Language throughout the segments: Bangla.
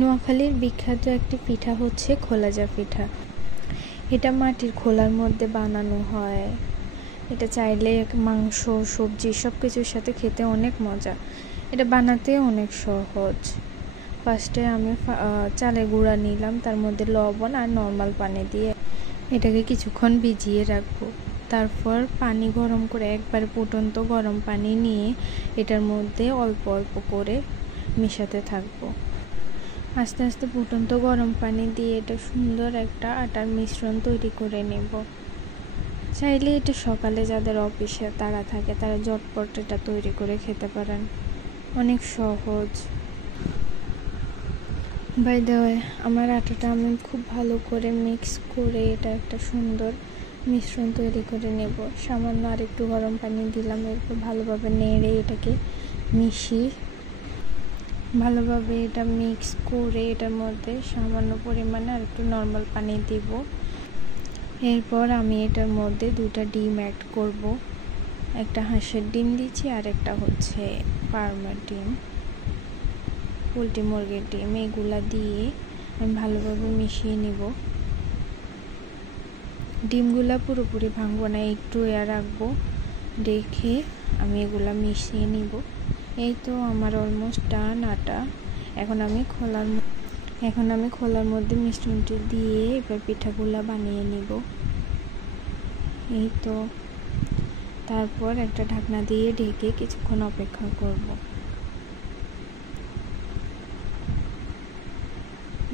নোয়াখালীর বিখ্যাত একটি পিঠা হচ্ছে খোলাজা পিঠা। এটা মাটির খোলার মধ্যে বানানো হয়। এটা চাইলে মাংস, সবজি সব কিছুর সাথে খেতে অনেক মজা। এটা বানাতে অনেক সহজ। ফার্স্টে আমি চালের গুঁড়া নিলাম, তার মধ্যে লবণ আর নর্মাল পানি দিয়ে এটাকে কিছুক্ষণ ভিজিয়ে রাখবো। তারপর পানি গরম করে একবার ফুটন্ত গরম পানি নিয়ে এটার মধ্যে অল্প অল্প করে মেশাতে থাকবো। আস্তে আস্তে ফুটন্ত গরম পানি দিয়ে এটা সুন্দর একটা আটার মিশ্রণ তৈরি করে নেব। চাইলে এটা সকালে যাদের অফিসে তাড়া থাকে তারা ঝটপট এটা তৈরি করে খেতে পারেন, অনেক সহজ। বাই দ্য ওয়ে, আমার আটাটা আমি খুব ভালো করে মিক্স করে এটা একটা সুন্দর মিশ্রণ তৈরি করে নেব। সামান্য আর একটু গরম পানি দিলাম, এরপর ভালোভাবে নেড়ে এটাকে মিশিয়ে ভালোভাবে এটা মিক্স করে এটার মধ্যে সামান্য পরিমাণে আর একটু নর্মাল পানি দিব। এরপর আমি এটার মধ্যে 2টা ডিম অ্যাড করব। একটা হাঁসের ডিম দিচ্ছি আর একটা হচ্ছে ফার্মের ডিম, পোলট্রি মুরগির ডিম। এগুলা দিয়ে আমি ভালোভাবে মিশিয়ে নিব। ডিমগুলা পুরোপুরি ভাঙবো না, একটু রাখবো, রেখে আমি এগুলা মিশিয়ে নিব। এই তো আমার অলমোস্ট ডান আটা। এখন আমি খোলার মধ্যে মিশ্রণটি দিয়ে এবার পিঠাগুলা বানিয়ে নিব। এই তো, তারপর একটা ঢাকনা দিয়ে ঢেকে কিছুক্ষণ অপেক্ষা করব।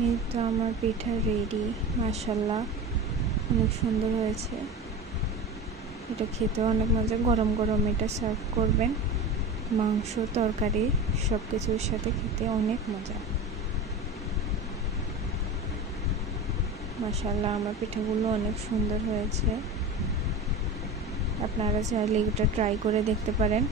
এই তো আমার পিঠা রেডি। মাশাআল্লাহ, অনেক সুন্দর হয়েছে। এটা খেতে অনেক মজা। গরম গরম এটা সার্ভ করবেন, মাংস, তরকারি সব কিছুর সাথে খেতে অনেক মজা। মাশাআল্লাহ, আমার পিঠাগুলো অনেক সুন্দর হয়েছে। আপনারা চাইলে এটা ট্রাই করে দেখতে পারেন।